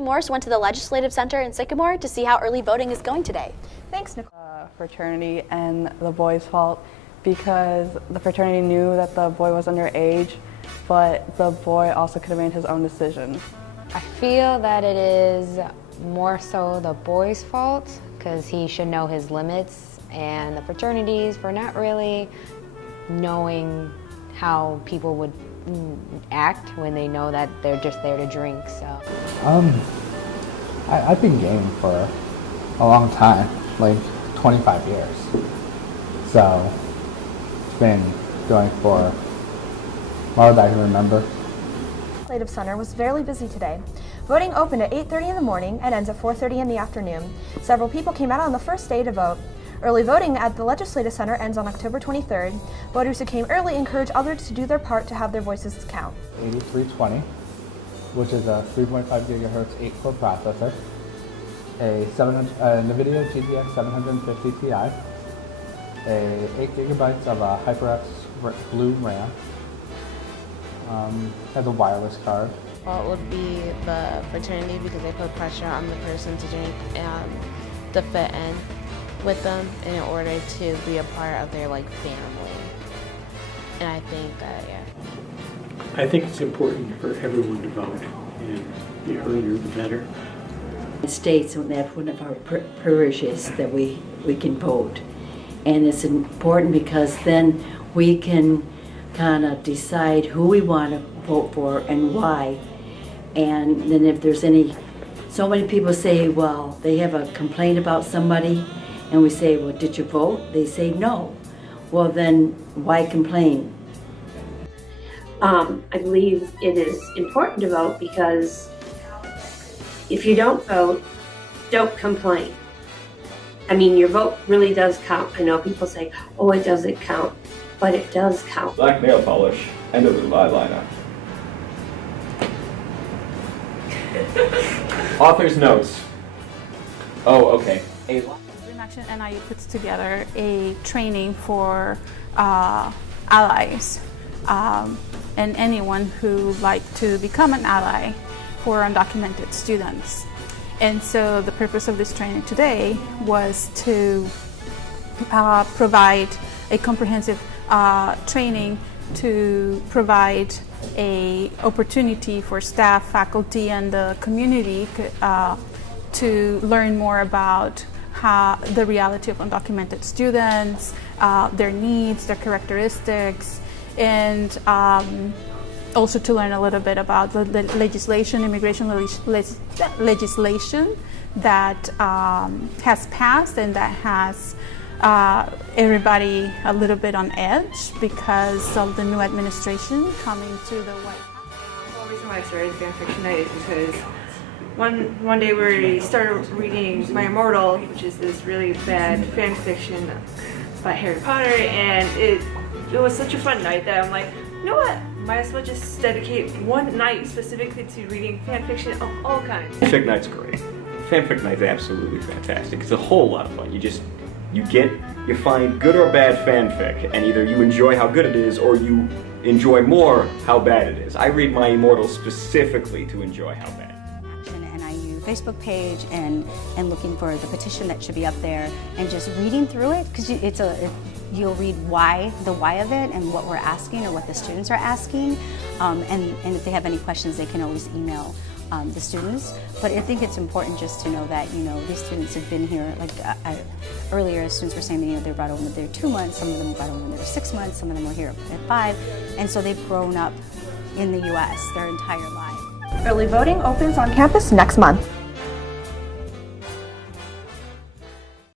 Morris went to the Legislative Center in Sycamore to see how early voting is going today. Thanks, Nicole. Fraternity and the boys' fault, because the fraternity knew that the boy was underage, but the boy also could have made his own decision. I feel that it is more so the boy's fault, because he should know his limits, and the fraternities for not really knowing how people would act when they know that they're just there to drink. So I've been game for a long time, like 25 years. So it's been going for more than I can remember. The Legislative Center was fairly busy today. Voting opened at 8:30 in the morning and ends at 4:30 in the afternoon. Several people came out on the first day to vote. Early voting at the Legislative Center ends on October 23rd. Voters who came early encourage others to do their part to have their voices count. 8320, which is a 3.5 gigahertz 8-core processor, a NVIDIA GTX 750 Ti, 8 gigabytes of HyperX Blue RAM, has a wireless card. Well, it would be the fraternity, because they put pressure on the person to drink to fit in with them in order to be a part of their family. And I think that, yeah. I think it's important for everyone to vote, and the earlier the better. It states that one of our parishes that we can vote. And it's important because then we can kind of decide who we want to vote for and why. And then if there's so many people say, well, they have a complaint about somebody, and we say, well, did you vote? They say no. Well, then why complain? I believe it is important to vote, because if you don't vote, don't complain. I mean, your vote really does count. I know people say, oh, it doesn't count, but it does count. Black nail polish, end of the eyeliner. Author's notes. Oh, okay. NIU puts together a training for allies and anyone who would like to become an ally for undocumented students. And so the purpose of this training today was to provide a comprehensive training to provide an opportunity for staff, faculty, and the community to learn more about the reality of undocumented students, their needs, their characteristics, and also to learn a little bit about the legislation, immigration legislation that has passed and that has everybody a little bit on edge because of the new administration coming to the White House. The reason why I started fan fiction night is because one day we started reading My Immortal, which is this really bad fan fiction by Harry Potter, and it was such a fun night that I'm like, you know what? Might as well just dedicate one night specifically to reading fan fiction of all kinds. Fanfic night's great. Fanfic night's absolutely fantastic. It's a whole lot of fun. You find good or bad fanfic, and either you enjoy how good it is or you enjoy more how bad it is. I read My Immortal specifically to enjoy how bad. NIU Facebook page and looking for the petition that should be up there and just reading through it, because you'll read the why of it and what we're asking or what the students are asking, and if they have any questions they can always email the students. But I think it's important just to know that these students have been here, like earlier students were saying that they were brought over when they were 2 months, some of them were brought over when they were 6 months, some of them were here at 5, and so they've grown up in the U.S. their entire life. Early voting opens on campus next month.